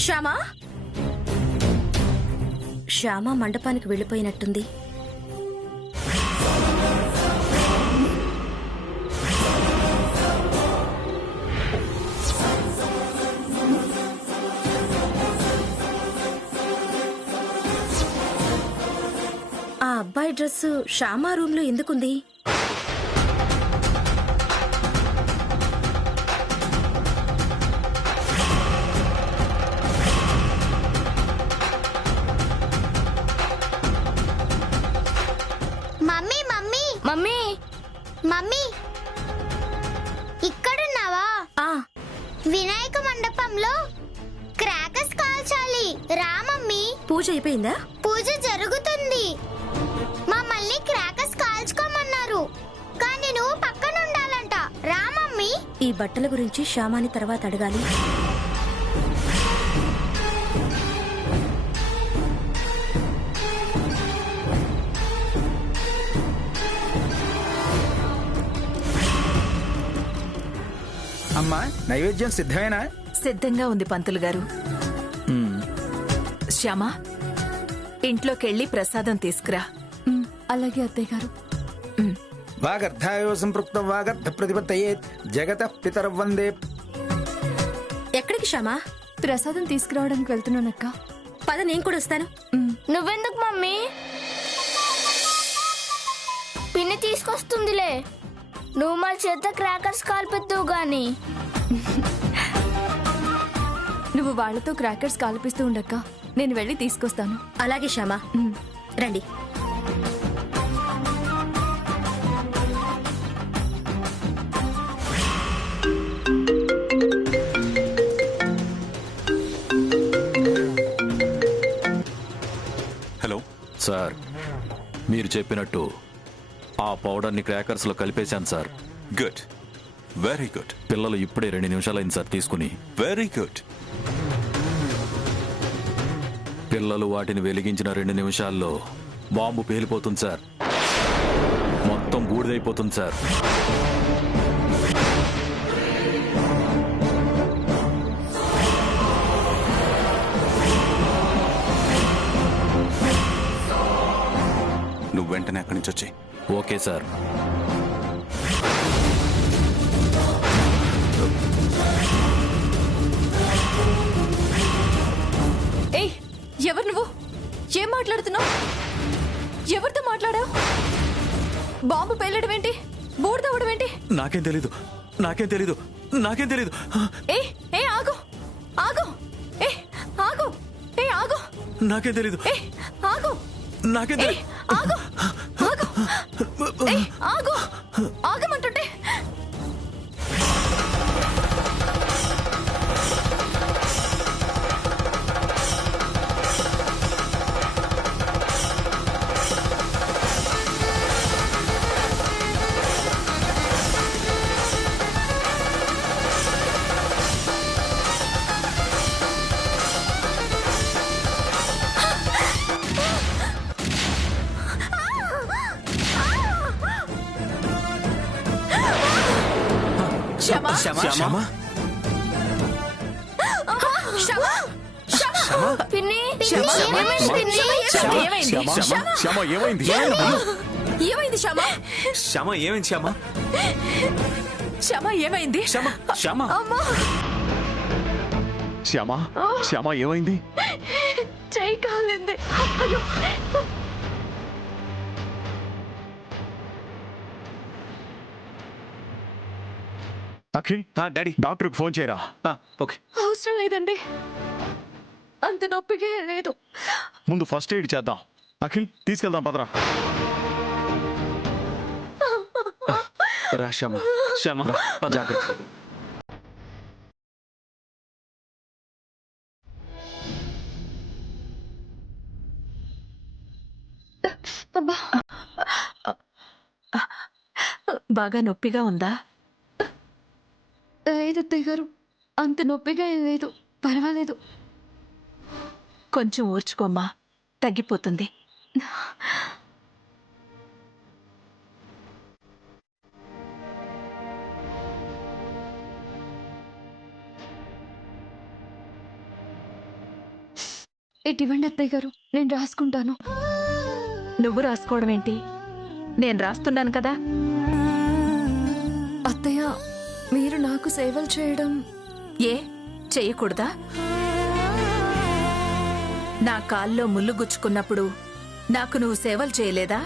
శ్యామా శ్యామ మండపానికి వెళ్ళిపోయినట్టుంది. ఆ అబ్బాయి డ్రెస్ శ్యామా రూమ్ లో ఎందుకుంది? మమ్మీ మమ్మీ మమ్మీ మమ్మీ ఇక్కడున్నావా? వినాయక మండపంలో క్రాకర్స్ కాల్చాలి, రా మమ్మీ. పూజ అయిపోయిందా? పూజ జరుగుతుంది. మమ్మల్ని క్రాకర్స్ కాల్చుకోమన్నారు, కానీ నువ్వు పక్కన ఉండాలంట. రా మమ్మీ. ఈ బట్టల గురించి శ్యామాని తర్వాత అడగాలి. అమ్మా, నైవేద్యం సిద్ధమేనా? సిద్ధంగా ఉంది పంతులు గారు. శ్యామ, ఇంట్లోకెళ్ళి ప్రసాదం తీసుకురా. అలాగే అత్తయ్య గారు. వాగర్ధాయో సంపృక్త వాగర్ధ ప్రతిపత్తయేత్ జగతః పితరః వందే. ఎక్కడికి శ్యామా? ప్రసాదం తీసుకురావడానికి వెళ్తున్నానక్క. పద, నేను కూడా వస్తాను. నువ్వెందుకు మమ్మీ? పిన్ని తీసుకొస్తుందిలే. నువ్వు మా చేత క్రాకర్స్ కాల్పిద్దువు గాని. నువ్వు వాళ్లతో క్రాకర్స్ కాల్పిస్తూ ఉండక్క, నేను వెళ్ళి తీసుకొస్తాను. అలాగే శ్యామా, రండి. హలో సార్, మీరు చెప్పినట్టు ఆ పౌడర్ని క్రాకర్స్ లో కలిపేశాను సార్. Good, very good. పిల్లలు ఇప్పుడే 2 నిమిషాలైంది సార్ తీసుకుని. Very good. పిల్లలు వాటిని వెలిగించిన 2 నిమిషాల్లో బాంబు పేలిపోతుంది సార్. మొత్తం బూడిదైపోతుంది సార్. నువ్వు వెంటనే అక్కడి నుంచి వచ్చి. Okay sir. ఏయ్, ఎవరు నువ్వు? ఏం మాట్లాడుతున్నావు? ఎవరితో మాట్లాడావు? బాంబు పేలడం ఏంటి? బూడిదవ్వడం ఏంటి? నాకేం తెలీదు, నాకేం తెలీదు, నాకేం తెలీదు. ఏయ్ ఏ ఆగు, ఆగు. ఏ ఆగు, ఏ ఆగు. నాకేం తెలీదు, ఏ ఆగు, నాకేం ఏ తెలీదు. ఆగు, ఆగు. ఏ ఆగు, ఆగమంటుంటే. శ్యామా, శ్యామా, పిన్ని ఏమైంది? శ్యామ ఏమైంది? ఏమైంది శ్యామా? శ్యామ ఏమైంది? శ్యామ, శ్యామా ఏమైంది? శ్యామ, శ్యామ, శ్యామ, శ్యామ ఏమైంది? చెయ్యి కాలింది. అఖిల్, డాడీ, డాక్టర్కి ఫోన్ చేయరా? ఓకే. అవసరం లేదండి, అంత నొప్పిగా లేదు. ముందు ఫస్ట్ ఎయిడ్ చేద్దాం. అఖిల్, తీసుకెళ్దాం పదరా. రా శ్యామ, శ్యామ జాగ్రత్త. బాగా నొప్పిగా ఉందా? లేదు అత్తయ్య గారు, అంత నొప్పిగా ఏం లేదు, పర్వాలేదు. కొంచెం ఊర్చుకోమ్మా, తగ్గిపోతుంది. ఇటువంటి అత్తయ్య గారు నేను రాసుకుంటాను. నువ్వు రాసుకోవడం ఏంటి? నేను రాస్తున్నాను కదా. అత్తయ్య, మీరు నాకు సేవలు చేయడం ఏ చెయ్యకూడదా? నా కాల్లో ముళ్ళు గుచ్చుకున్నప్పుడు నాకు నువ్వు సేవలు చేయలేదా?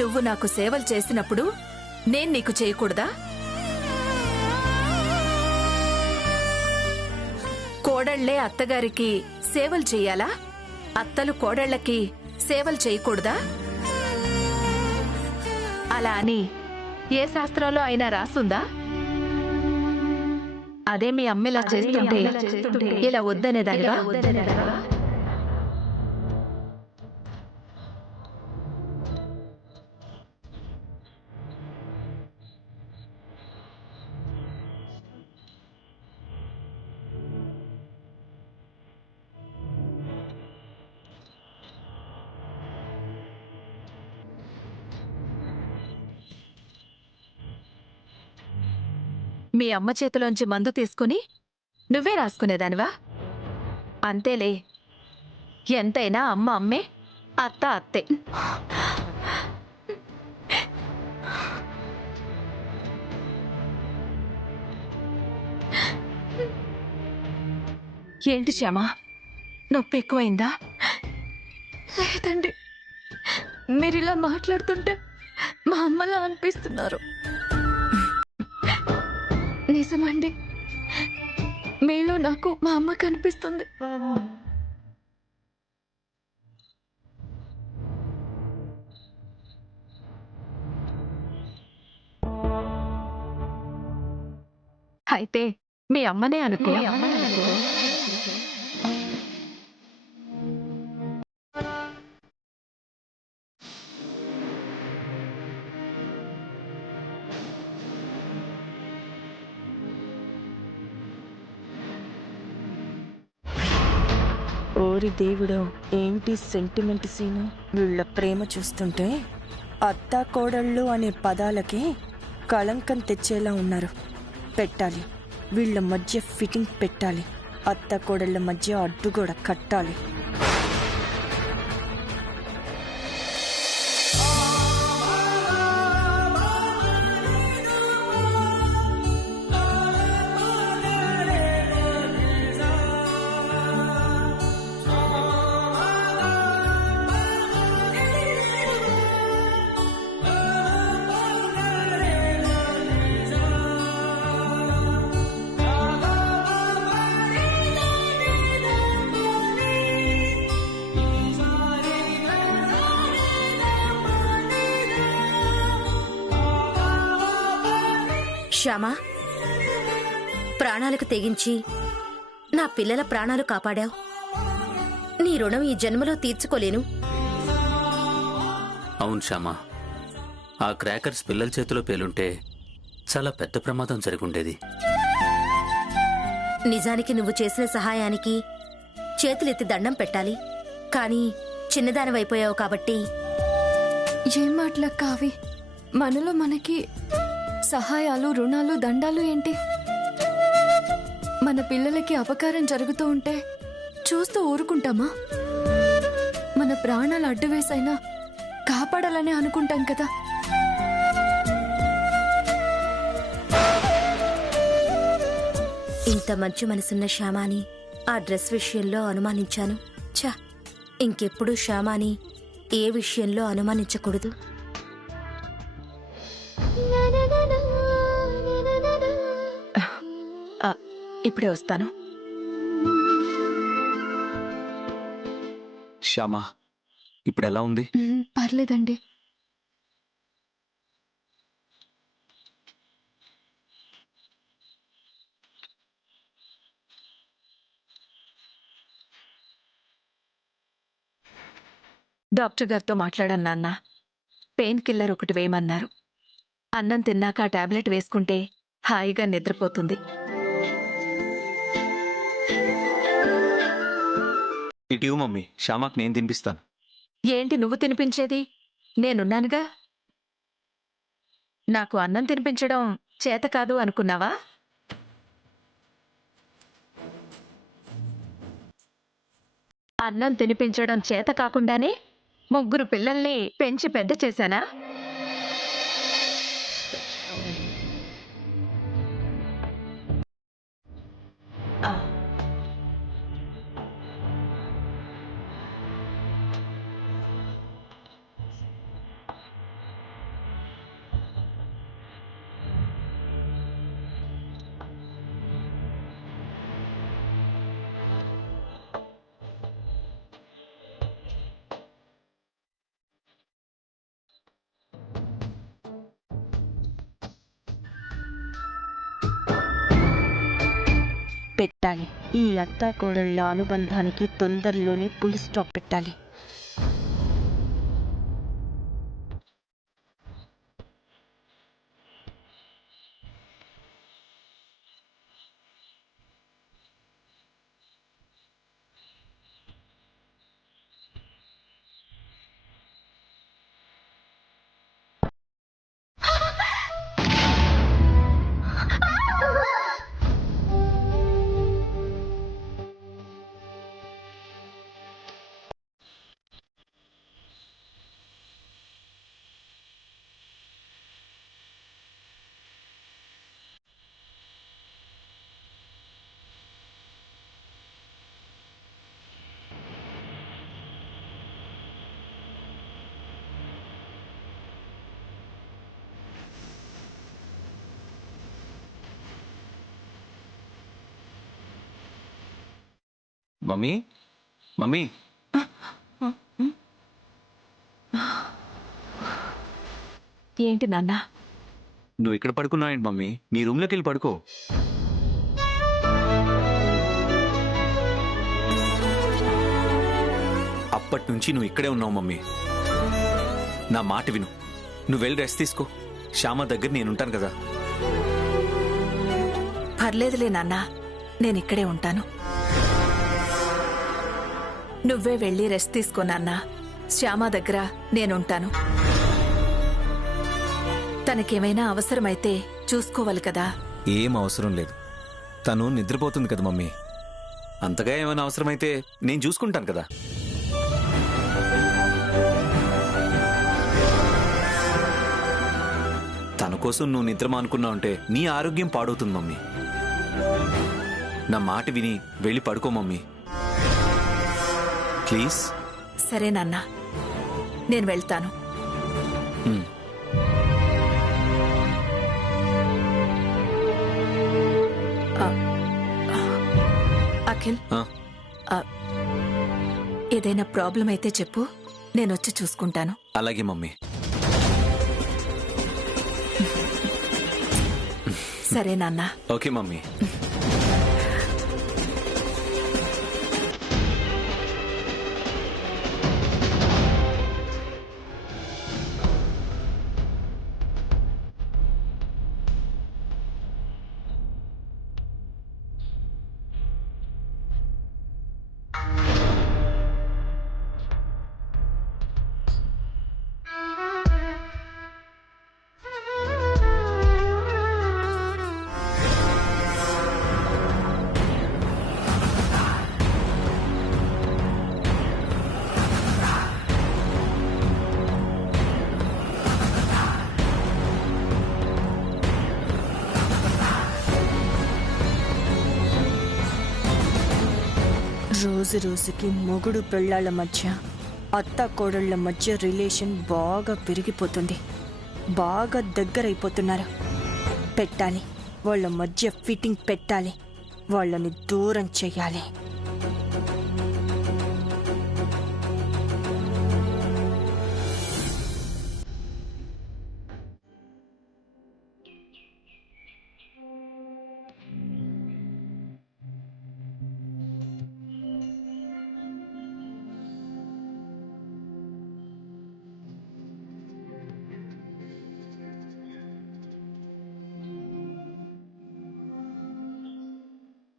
నువ్వు నాకు సేవలు చేసినప్పుడు నేను నీకు చేయకూడదా? కోడళ్లే అత్తగారికి సేవలు చెయ్యాలా? అత్తలు కోడళ్లకి సేవలు చేయకూడదా? అలా అని ఏ శాస్త్రంలో అయినా రాసుందా? అదే మీ అమ్మ ఇలా చేస్తుంటే ఇలా వద్దనేదానిగా? మీ అమ్మ చేతిలోంచి మందు తీసుకుని నువ్వే రాసుకునేదానివా? అంతేలే, ఎంతైనా అమ్మ అమ్మే, అత్త అత్తే. ఏంటి శ్యామ, నొప్పి ఎక్కువైందా? లేదండి, మీరు ఇలా మాట్లాడుతుంటే మా అమ్మలా అనిపిస్తున్నారు. నిజమండి, మీలో నాకు మా అమ్మ కనిపిస్తుంది. అయితే మీ అమ్మనే అనుకో. ఓరి దేవుడో, ఏంటి సెంటిమెంట్ సీను? వీళ్ళ ప్రేమ చూస్తుంటే అత్తా కోడళ్ళు అనే పదాలకి కళంకం తెచ్చేలా ఉన్నారు. పెట్టాలి, వీళ్ళ మధ్య ఫిట్టింగ్ పెట్టాలి. అత్తా కోడళ్ళ మధ్య అడ్డుగోడ కట్టాలి. శ్యామా, ప్రాణాలకు తెగించి నా పిల్లల ప్రాణాలు కాపాడావు. నీ రుణం ఈ జన్మలో తీర్చుకోలేను. అవును శ్యామా, ఆ క్రాకర్స్ పిల్లల చేతిలో పేలుంటే చాలా పెద్ద ప్రమాదం జరిగుండేది. నిజానికి నువ్వు చేసిన సహాయానికి చేతులెత్తి దండం పెట్టాలి. కానీ చిన్నదానివైపోయావు కాబట్టి. ఏం మాటలక్క అవి? మనలో మనకి సహాయాలు, రుణాలు, దండాలు ఏంటి? మన పిల్లలకి అపకారం జరుగుతూ ఉంటే చూస్తూ ఊరుకుంటామా? మన ప్రాణాలు అడ్డు వేసైనా కాపాడాలని అనుకుంటాం కదా. ఇంత మంచి మనసున్న శ్యామాని ఆ డ్రెస్ విషయంలో అనుమానించాను. ఛా, ఇంకెప్పుడు శ్యామాని ఏ విషయంలో అనుమానించకూడదు. ఇప్పుడే వస్తాను. శ్యామ, ఇప్పుడు ఎలా ఉంది? పర్లేదండి. డాక్టర్ గారితో మాట్లాడాను నాన్న. పెయిన్ కిల్లర్ ఒకటి వేయమన్నారు. అన్నం తిన్నాక ఆ టాబ్లెట్ వేసుకుంటే హాయిగా నిద్రపోతుంది. ఇటు మమ్మీ, శ్యామకు నేను తినిపిస్తాను. ఏంటి నువ్వు తినిపించేది? నేనున్నానుగా. నాకు అన్నం తినిపించడం చేత కాదు అనుకున్నావా? అన్నం తినిపించడం చేత కాకుండానే 3 పిల్లల్ని పెంచి పెద్ద చేశానా? పెట్టాలి. ఈ అత్తా కోడళ్ళ అనుబంధానికి తొందరలోనే ఫుల్ స్టాప్ పెట్టాలి. మమ్మీ మమ్మీ ఏంటి నాన్న? నువ్వు ఇక్కడ పడుకున్నావేంటి మమ్మీ? నీ రూమ్లోకి వెళ్ళి పడుకో. అప్పటి నుంచి నువ్వు ఇక్కడే ఉన్నావు మమ్మీ. నా మాట విను, నువ్వు వెళ్ళి రెస్ట్ తీసుకో. శ్యామ దగ్గర నేనుంటాను కదా. పర్లేదులే నాన్న, నేనిక్కడే ఉంటాను. నువ్వే వెళ్ళి రెస్ట్ తీసుకో నాన్న. శ్యామ దగ్గర నేనుంటాను. తనకేమైనా అవసరమైతే చూసుకోవాలి కదా. ఏం అవసరం లేదు, తను నిద్రపోతుంది కదా మమ్మీ. అంతగా ఏమైనా అవసరమైతే నేను చూసుకుంటాను కదా. తన కోసం నువ్వు నిద్ర మానుకున్నావంటే నీ ఆరోగ్యం పాడవుతుంది మమ్మీ. నా మాట విని వెళ్ళి పడుకో మమ్మీ, ప్లీజ్. సరే నాన్న, నేను వెళ్తాను. అఖిల్, ఏదైనా ప్రాబ్లం అయితే చెప్పు, నేనొచ్చి చూసుకుంటాను. అలాగే మమ్మీ. సరే నాన్న. Okay mummy. రోజు రోజుకి మొగుడు పెళ్ళాళ్ళ మధ్య, అత్త కోడళ్ళ మధ్య రిలేషన్ బాగా పెరిగిపోతుంది. బాగా దగ్గరైపోతున్నారు. పెట్టాలి, వాళ్ళ మధ్య ఫిట్టింగ్ పెట్టాలి. వాళ్ళని దూరం చెయ్యాలి.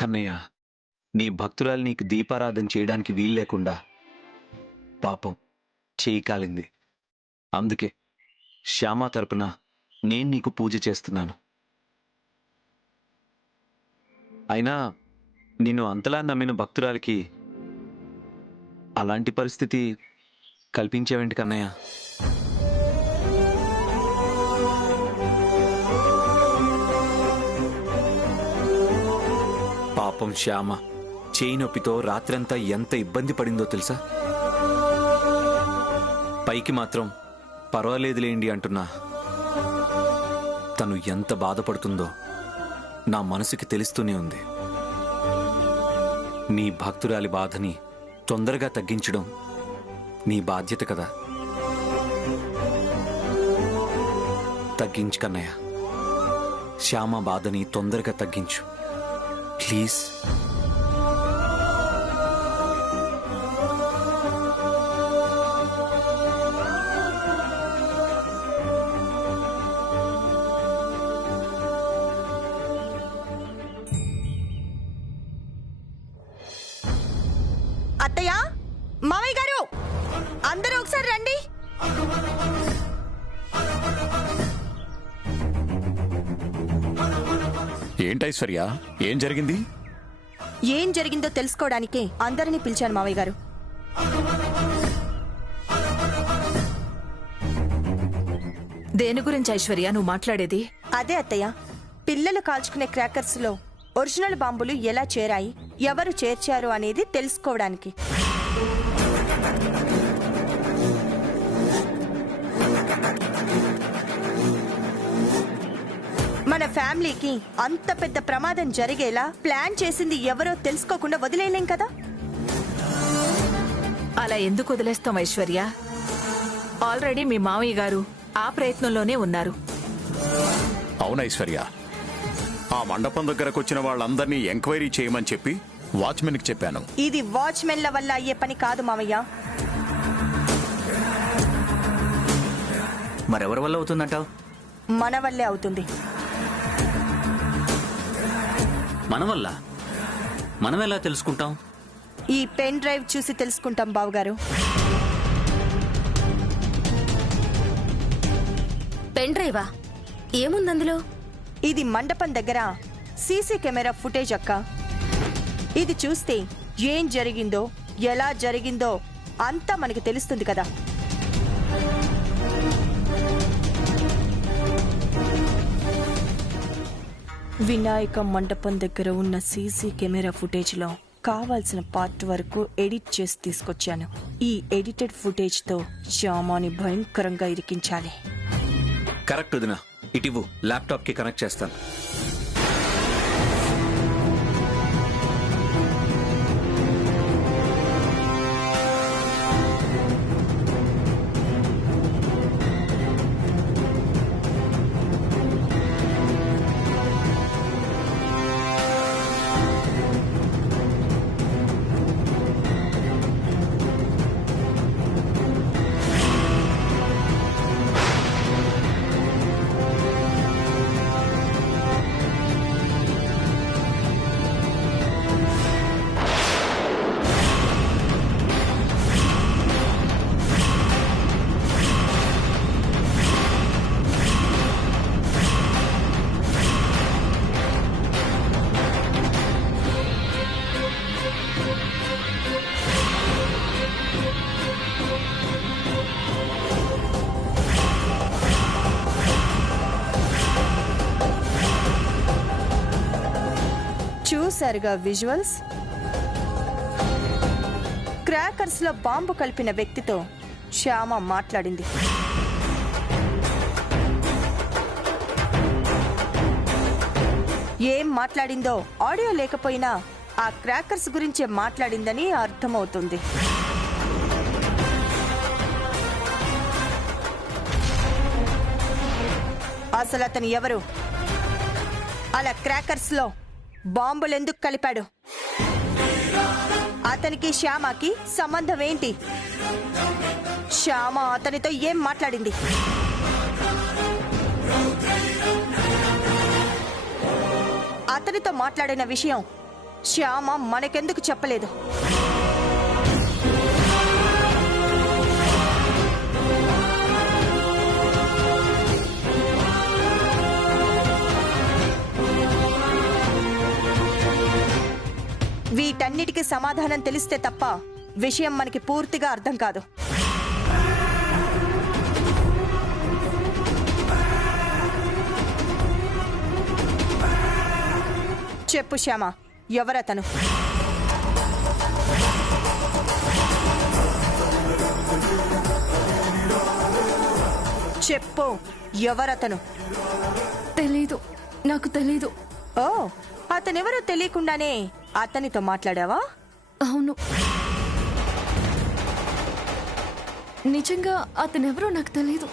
కన్నయ్య, నీ భక్తురాలు నీకు దీపారాధన చేయడానికి వీలు లేకుండా పాపం చేయి కాలింది. అందుకే శ్యామ తరపున నేను నీకు పూజ చేస్తున్నాను. అయినా నిన్ను అంతలా నమ్మిన భక్తురాలికి అలాంటి పరిస్థితి కల్పించేవేంటి కన్నయ్య? పాపం శ్యామ చేయి నొప్పితో రాత్రంతా ఎంత ఇబ్బంది పడిందో తెలుసా? పైకి మాత్రం పర్వాలేదులేండి అంటున్నా, తను ఎంత బాధపడుతుందో నా మనసుకి తెలుస్తూనే ఉంది. నీ భక్తురాలి బాధని తొందరగా తగ్గించడం నీ బాధ్యత కదా. తగ్గించు కన్నయ్య, శ్యామ బాధని తొందరగా తగ్గించు ప్లీజ్. అత్తయ్య, మావయ్య గారు, అందరూ ఒకసారి రండి. ఏంటైశ్వర్య, ఏం జరిగింది? ఏం జరిగిందో తెలుసుకోవడానికే అందరినీ పిలిచాను మావయ్య గారు. దేని గురించి ఐశ్వర్య నువ్వు మాట్లాడేది? అదే అత్తయ్య, పిల్లలు కాల్చుకునే క్రాకర్స్ లో ఒరిజినల్ బాంబులు ఎలా చేరాయి, ఎవరు చేర్చారు అనేది తెలుసుకోవడానికి. మన ఫ్యామిలీకి అంత పెద్ద ప్రమాదం జరిగేలా ప్లాన్ చేసింది ఎవరో తెలుసుకోకుండా వదిలేయలేం కదా. అలా ఎందుకు వదిలేస్తాం ఐశ్వర్య? ఆల్రెడీ మీ మామయ్య గారు ఆ ప్రయత్నంలోనే ఉన్నారు. అవును ఐశ్వర్య, ఆ మండపం దగ్గరకు వచ్చిన వాళ్ళందరినీ ఎంక్వైరీ చేయమని చెప్పి వాచ్మెన్కి చెప్పాను. ఇది వాచ్మెన్ల వల్ల అయ్యే పని కాదు మామయ్య. మరెవరి వల్ల అవుతుందంటావు? మన వల్లే అవుతుంది. మన వల్ల? మనం ఎలా తెలుసుకుంటాం? ఈ పెన్ డ్రైవ్ చూసి తెలుసుకుంటాం బావగారు. పెన్ డ్రైవా? ఏముందందులో? ఇది మండపం దగ్గర సీసీ కెమెరా ఫుటేజ్ అక్క. ఇది చూస్తే ఏం జరిగిందో, ఎలా జరిగిందో అంతా మనకి తెలుస్తుంది కదా. వినాయక మండపం దగ్గర ఉన్న సీసీ కెమెరా ఫుటేజ్ లో కావాల్సిన పార్ట్ వరకు ఎడిట్ చేసి తీసుకొచ్చాను. ఈ ఎడిటెడ్ ఫుటేజ్ తో శ్యామాని భయంకరంగా ఇరికించాలి. కరెక్ట్ వదినా, ఇటివ్వు, ల్యాప్టాప్ కి కనెక్ట్ చేస్తాను. చూసారుగా విజువల్స్. క్రాకర్స్ లో బాంబు కలిపిన వ్యక్తితో శ్యామ మాట్లాడింది. ఏం మాట్లాడిందో ఆడియో లేకపోయినా ఆ క్రాకర్స్ గురించే మాట్లాడిందని అర్థమవుతుంది. అసలు అతను ఎవరు? అలా క్రాకర్స్ లో బాంబులు ఎందుకు కలిపాడు? అతనికి శ్యామకి సంబంధం ఏంటి? శ్యామ అతనితో ఏం మాట్లాడింది? అతనితో మాట్లాడిన విషయం శ్యామ మనకెందుకు చెప్పలేదు? వీటన్నిటికీ సమాధానం తెలిస్తే తప్ప విషయం మనకి పూర్తిగా అర్థం కాదు. చెప్పు శ్యామ, ఎవరతను? చెప్పు, ఎవరతను? తెలీదు, నాకు తెలీదు. ఓ, అతనెవరో తెలియకుండానే అతనితో మాట్లాడావా? అవును, నిజంగా అతనెవరో నాకు తెలీదు.